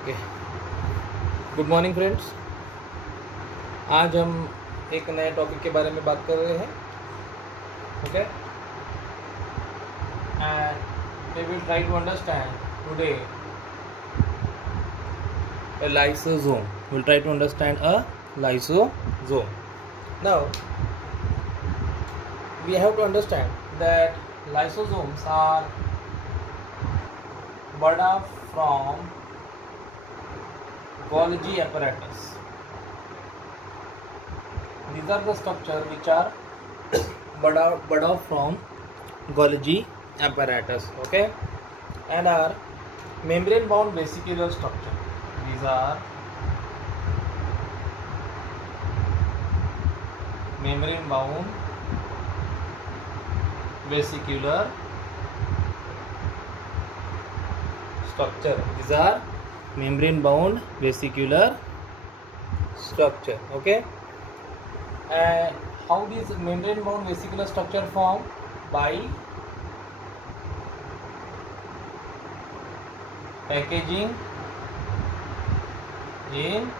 Okay, good morning friends. आज हम एक नए टॉपिक के बारे में बात कर रहे हैं। Okay, and we will try to understand today a lysosome. We'll try to understand a lysosome. Now we have to understand that lysosomes are brought up from Golgi apparatus. These are the structure which are brought out from Golgi apparatus. Okay, and are membrane bound vesicular structure. These are membrane bound vesicular structure. These are membrane bound vesicular structure. Okay, how these membrane bound vesicular structure form? By packaging in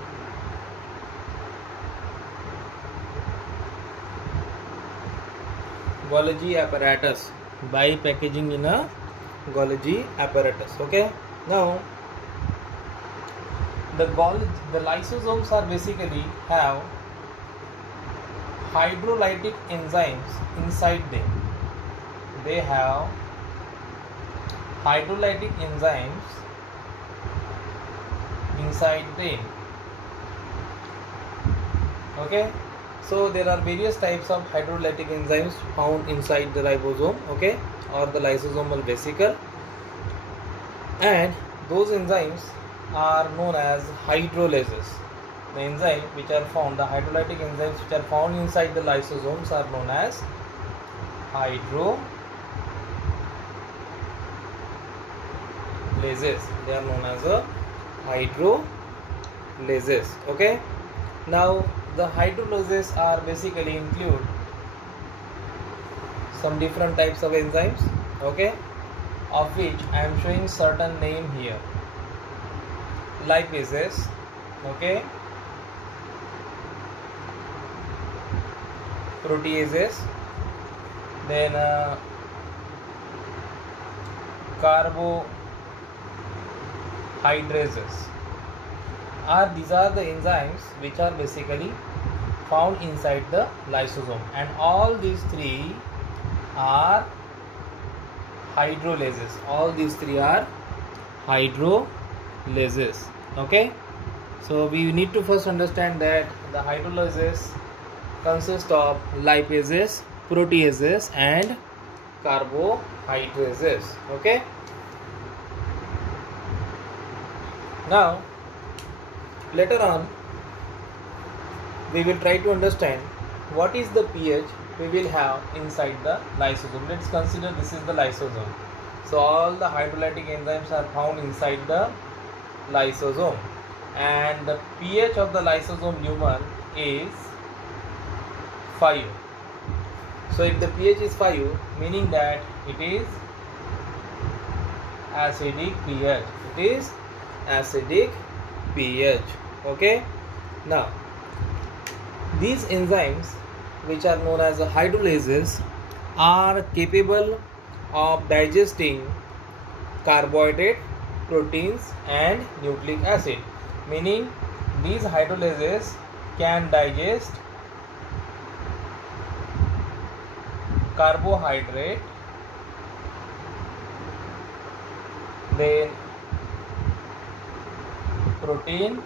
Golgi apparatus. By packaging in a Golgi apparatus. Okay, now the lysosomes are basically have hydrolytic enzymes inside them. They have hydrolytic enzymes inside them. Okay, so there are various types of hydrolytic enzymes found inside the ribosome, okay, or the lysosomal vesicle, and those enzymes are known as hydrolases. The enzyme which are found, the hydrolytic enzymes which are found inside the lysosomes are known as hydrolases. They are known as a hydrolases. Okay, now the hydrolases are basically include some different types of enzymes, okay, of which I am showing certain name here. Lipases, okay, proteases, then carbohydrases. These are the enzymes which are basically found inside the lysosome, and all these three are hydrolases. All these three are hydrolases. Okay, so we need to first understand that the hydrolases consist of lipases, proteases, and carbohydrases. Okay, now later on we will try to understand what is the pH we will have inside the lysosome. Let's consider this is the lysosome. So all the hydrolytic enzymes are found inside the lysosome, and the pH of the lysosome lumen is 5. So if the pH is 5, meaning that it is acidic pH. It is acidic pH. Okay, now these enzymes which are known as hydrolases are capable of digesting carbohydrate, proteins, and nucleic acid, meaning these hydrolases can digest carbohydrate, then protein,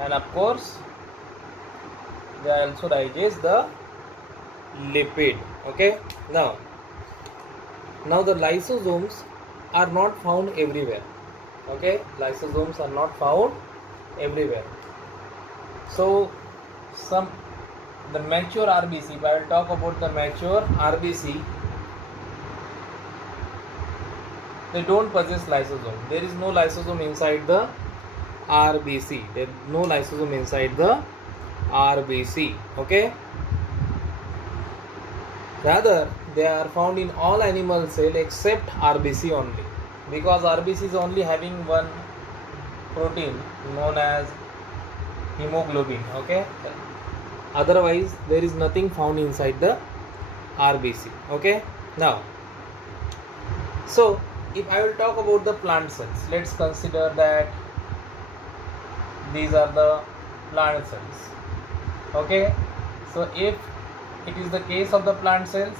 and of course they also digest the lipid. Okay, now the lysosomes are not found everywhere. Okay, lysosomes are not found everywhere. So the mature RBC, if I will talk about the mature RBC, they don't possess lysosome. There is no lysosome inside the RBC. There is no lysosome inside the RBC. Okay, rather they are found in all animal cell except RBC only, because RBC is only having one protein known as hemoglobin. Okay, otherwise there is nothing found inside the RBC. Okay, now so if I will talk about the plant cells, let's consider that these are the plant cells. Okay, so if it is the case of the plant cells,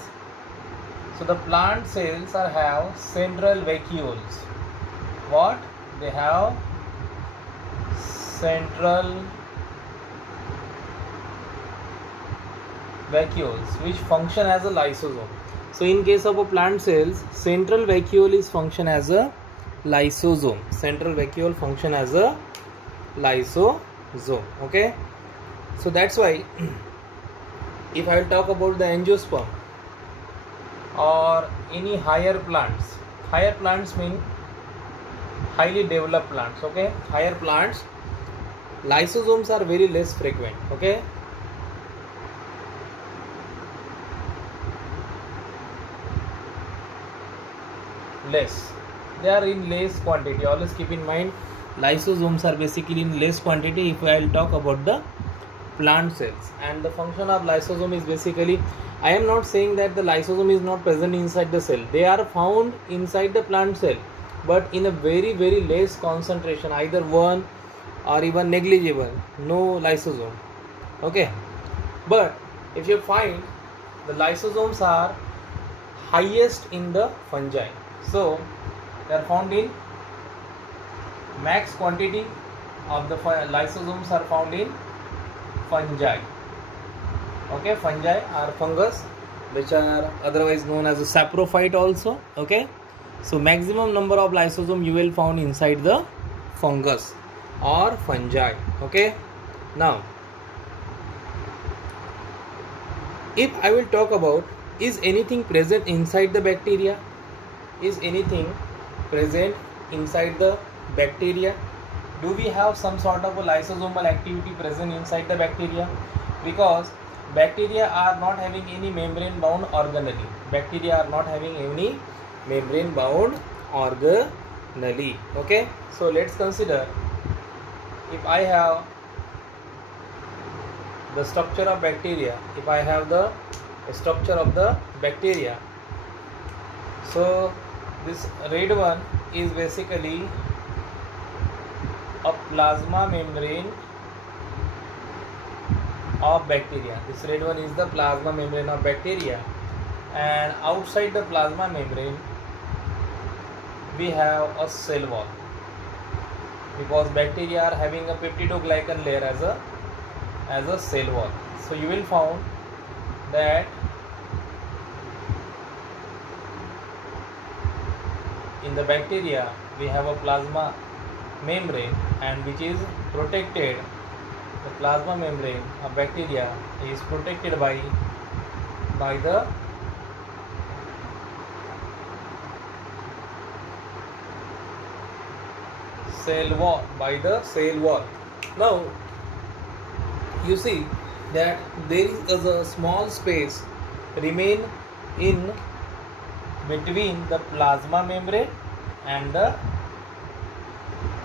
so the plant cells have central vacuoles. What they have? Central vacuoles which function as a lysosome. So in case of a plant cells, central vacuole is function as a lysosome. Central vacuole function as a lysosome. Okay, so that's why if I will talk about the angiosperm or any higher plants mean highly developed plants. Okay, higher plants, lysosomes are very less frequent. Okay, less, they are in less quantity. Always keep in mind, lysosomes are basically in less quantity if I will talk about the plant cells. And the function of lysosome is basically, I am not saying that the lysosome is not present inside the cell. They are found inside the plant cell, but in a very less concentration, either one or even negligible, no lysosome. Okay, but if you find the lysosomes are highest in the fungi, so they are found in max quantity of the lysosomes are found in fungi. Okay, fungi are fungus which are otherwise known as a saprophyte also. Okay, so maximum number of lysosome you will found inside the fungus or fungi. Okay, now if I will talk about, is anything present inside the bacteria? Is anything present inside the bacteria? Do we have some sort of a lysosomal activity present inside the bacteria? Because bacteria are not having any membrane bound organelle. Bacteria are not having any membrane bound organelle. Okay, so let's consider, if I have the structure of bacteria, if I have the structure of the bacteria, so this red one is basically a plasma membrane of bacteria. This red one is the plasma membrane of bacteria, and outside the plasma membrane we have a cell wall, because bacteria are having a peptidoglycan layer as a cell wall. So you will found that in the bacteria we have a plasma membrane, and which is protected, the plasma membrane of bacteria is protected by the cell wall. Now you see that there is a small space remain in between the plasma membrane and the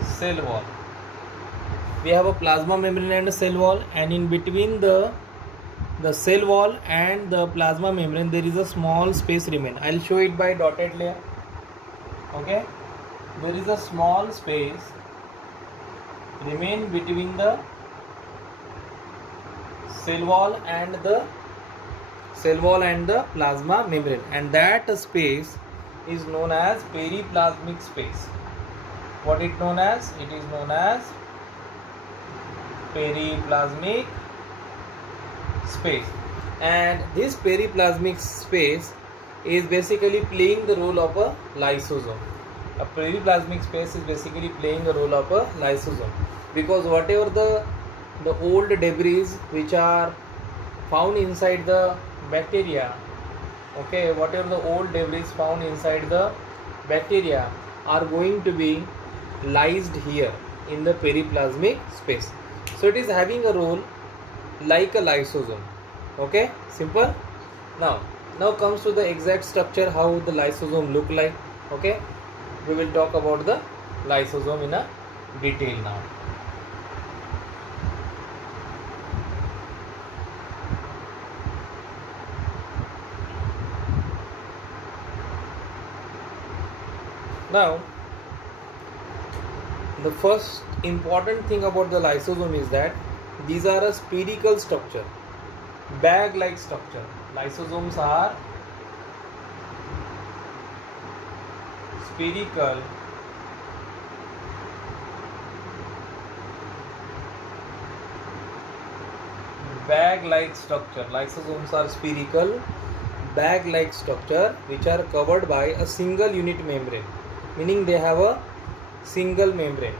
cell wall. We have a plasma membrane and a cell wall, and in between the cell wall and the plasma membrane there is a small space remain. I'll show it by dotted layer. Okay, there is a small space remain between the cell wall and the plasma membrane, and that space is known as periplasmic space. What it known as? It is known as periplasmic space, and this periplasmic space is basically playing the role of a lysosome. A periplasmic space is basically playing the role of a lysosome, because whatever the old debris which are found inside the bacteria, okay, whatever the old debris found inside the bacteria are going to be lysed here in the periplasmic space. So it is having a role like a lysosome. Okay, simple. Now comes to the exact structure, how the lysosome look like. Okay, we will talk about the lysosome in a detail now. Now, the first important thing about the lysosome is that these are a spherical structure, bag-like structure. Lysosomes are spherical bag-like structure. Lysosomes are spherical bag-like structure which are covered by a single unit membrane, meaning they have a single membrane.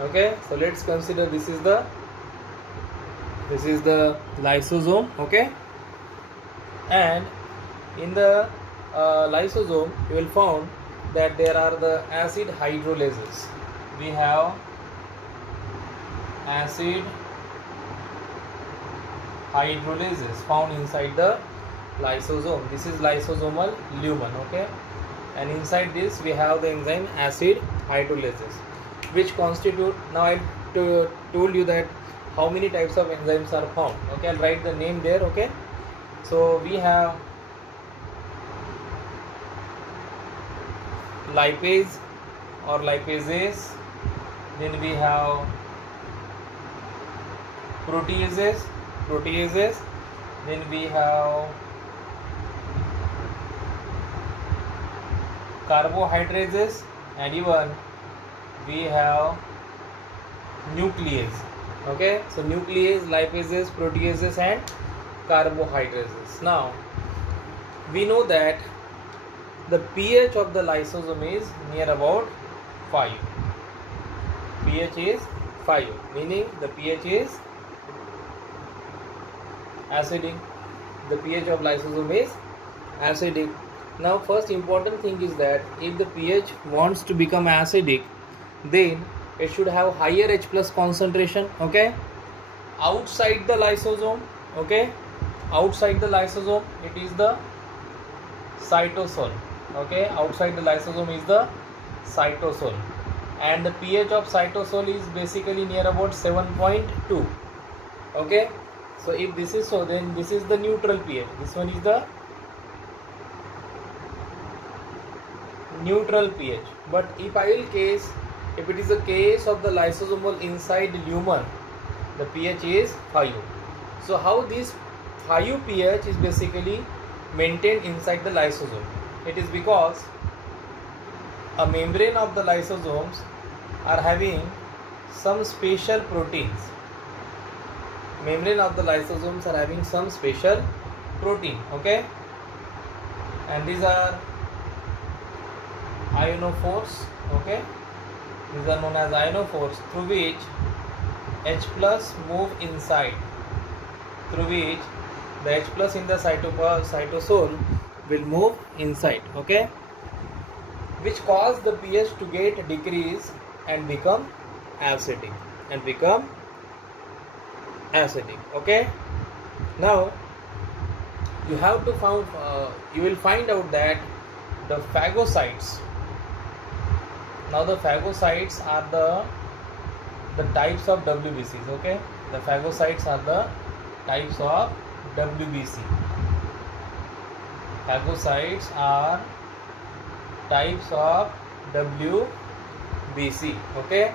Okay, so let's consider this is the lysosome. Okay, and in the lysosome you will find that there are the acid hydrolases. We have acid hydrolases found inside the lysosome. This is lysosomal lumen. Okay, and inside this we have the enzyme acid hydrolases, which constitute, now I told you that how many types of enzymes are found. Okay, I'll write the name there. Okay, so we have lipase or lipases, then we have proteases, then we have carbohydrates, and even we have nuclease. Okay, so nuclease, lipases, proteases, and carbohydrates. Now we know that the pH of the lysosome is near about 5. pH is 5, meaning the pH is acidic. The pH of lysosome is acidic. Now first important thing is that if the pH wants to become acidic, then it should have higher H plus concentration. Okay, outside the lysosome. Okay, outside the lysosome it is the cytosol. Okay, outside the lysosome is the cytosol, and the pH of cytosol is basically near about 7.2. Okay, so if this is so, then this is the neutral pH. This one is the neutral pH. But if it is a case of the lysosomal inside lumen, the pH is 5. So how this 5 pH is basically maintained inside the lysosome? It is because a membrane of the lysosomes are having some special proteins. Membrane of the lysosomes are having some special protein. Okay, and these are ionophores. Okay, these are known as ionophores, through which H plus move inside, through which the H plus in the cytosol will move inside. Okay, which cause the pH to get decrease and become acidic Okay, now you have to you will find out that the phagocytes. Now the phagocytes are the types of WBCs. Okay, the phagocytes are the types of WBC. Phagocytes are types of WBC. Okay,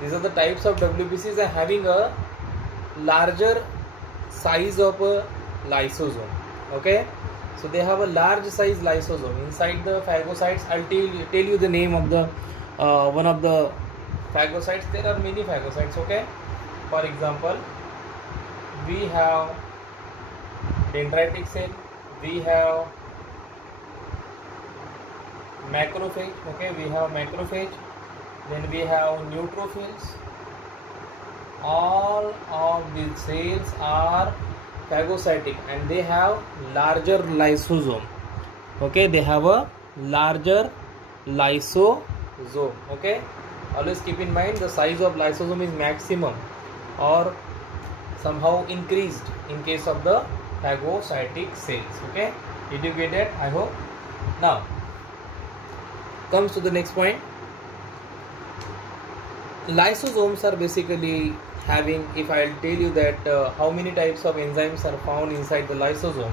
these are the types of WBCs are having a larger size of a lysosome. Okay, so they have a large size lysosome. Inside the phagocytes, I'll tell you the name of the one of the phagocytes. There are many phagocytes. Okay, for example, we have dendritic cell, we have macrophage. Okay, we have macrophage, then we have neutrophils. All of these cells are phagocytic and they have larger lysosome. Okay, they have a larger lysosome. Okay, always keep in mind the size of lysosome is maximum or somehow increased in case of the phagocytic cells. Okay, did you get it? I hope. Now comes to the next point. Lysosomes are basically having, if I'll tell you that how many types of enzymes are found inside the lysosome,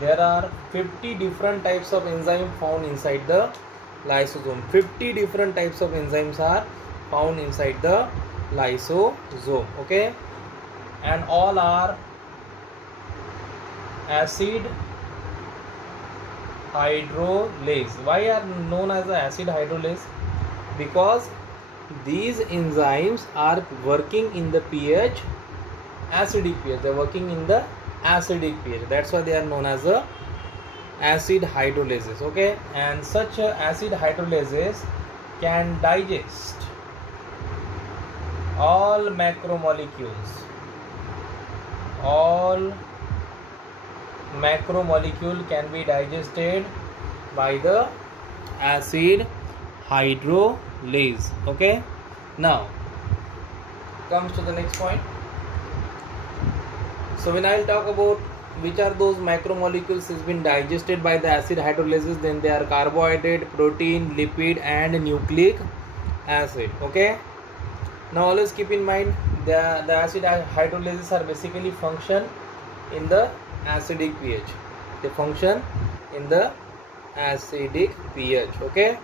there are 50 different types of enzymes found inside the lysosome. 50 different types of enzymes are found inside the lysosome, okay, and all are acid hydrolase. Why are known as the acid hydrolase? Because these enzymes are working in the pH, acidic pH. They are working in the acidic pH. That's why they are known as the acid hydrolases. Okay, and such acid hydrolases can digest all macromolecules. All macromolecule can be digested by the acid hydrolase. Okay, now comes to the next point. So when I'll talk about which are those macromolecules has been digested by the acid hydrolases, then they are carbohydrate, protein, lipid and nucleic acid. Okay, now always keep in mind the acid hydrolases are basically function in the acidic pH. They function in the acidic pH. Okay,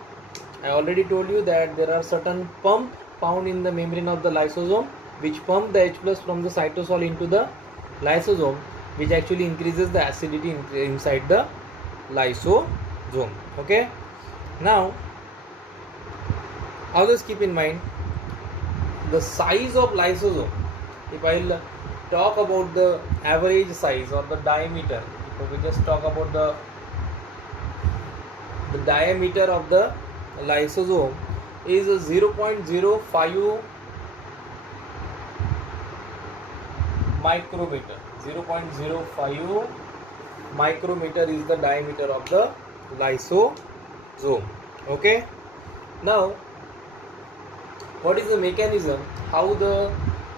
I already told you that there are certain pump found in the membrane of the lysosome which pump the H plus from the cytosol into the lysosome, which actually increases the acidity inside the lysosome. Okay, now always keep in mind the size of lysosome. If I'll talk about the average size or the diameter, if we just talk about the diameter of the lysosome is 0.05 micrometer. 0.05 micrometer is the diameter of the lysosome. Okay, now what is the mechanism how the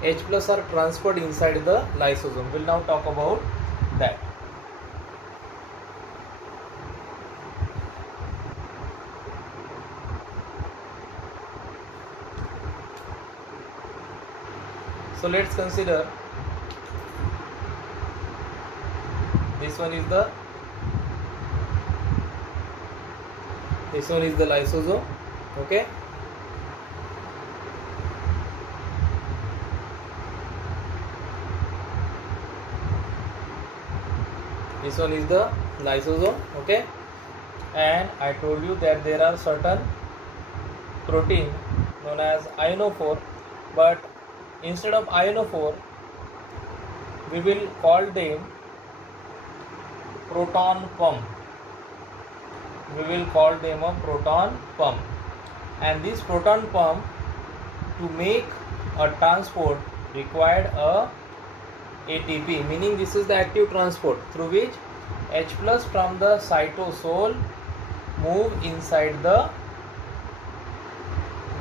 H plus are transferred inside the lysosome? We'll now talk about that. So let's consider this one is the lysosome. Okay, this one is the lysosome. Okay, and I told you that there are certain protein known as ionophore, but instead of ionophore we will call them proton pump. We will call them a proton pump, and this proton pump, to make a transport, required a ATP, meaning this is the active transport through which H plus from the cytosol move inside the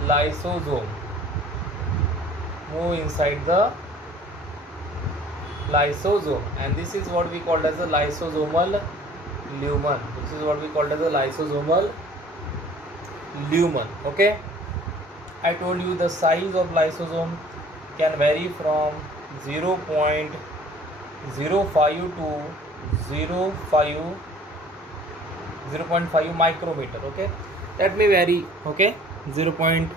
lysosome. And this is what we called as a lysosomal lumen. Okay, I told you the size of lysosome can vary from 0.05 to 0.5 micrometer. Okay, that may vary. Okay, 0.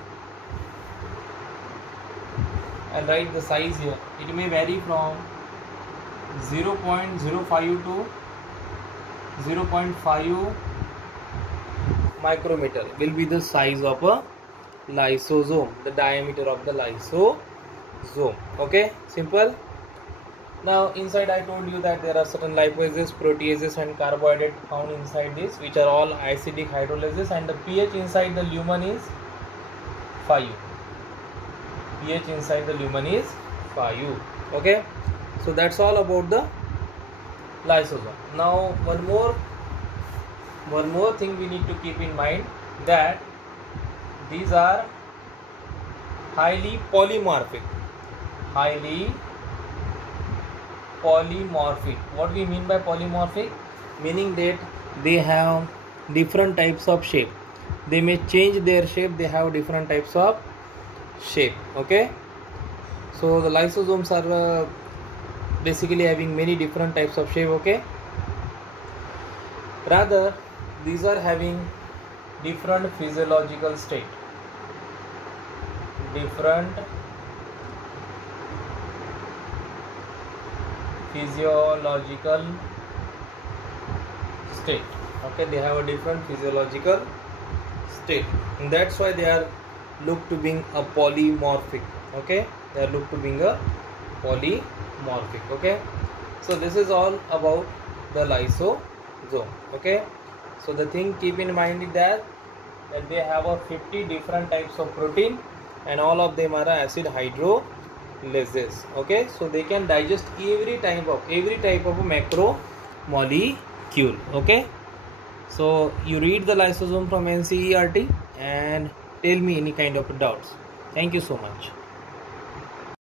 And write the size here. It may vary from 0.05 to 0.5 micrometer will be the size of a lysosome, the diameter of the lysosome. Okay, simple. Now inside I told you that there are certain lipases, proteases and carbohydrates found inside this, which are all acidic hydrolases, and the pH inside the lumen is 5. pH inside the lumen is 5. Okay, so that's all about the lysosome. Now one more thing we need to keep in mind, that these are highly polymorphic. What we mean by polymorphic? Meaning that they have different types of shape. they may change their shape, they have different types of shape. Okay, so the lysosomes are basically having many different types of shape. Okay, rather these are having different physiological state, different physiological state. Okay, they have a different physiological state, and that's why they are looked to being a polymorphic. Okay, they are looked to being a polymorphic. Okay, so this is all about the lysosome. Okay, so the thing keep in mind is that they have a 50 different types of protein, and all of them are acid hydrolysis. Okay, so they can digest every type of macromolecule. Okay, so you read the lysosome from NCERT and tell me any kind of doubts. Thank you so much.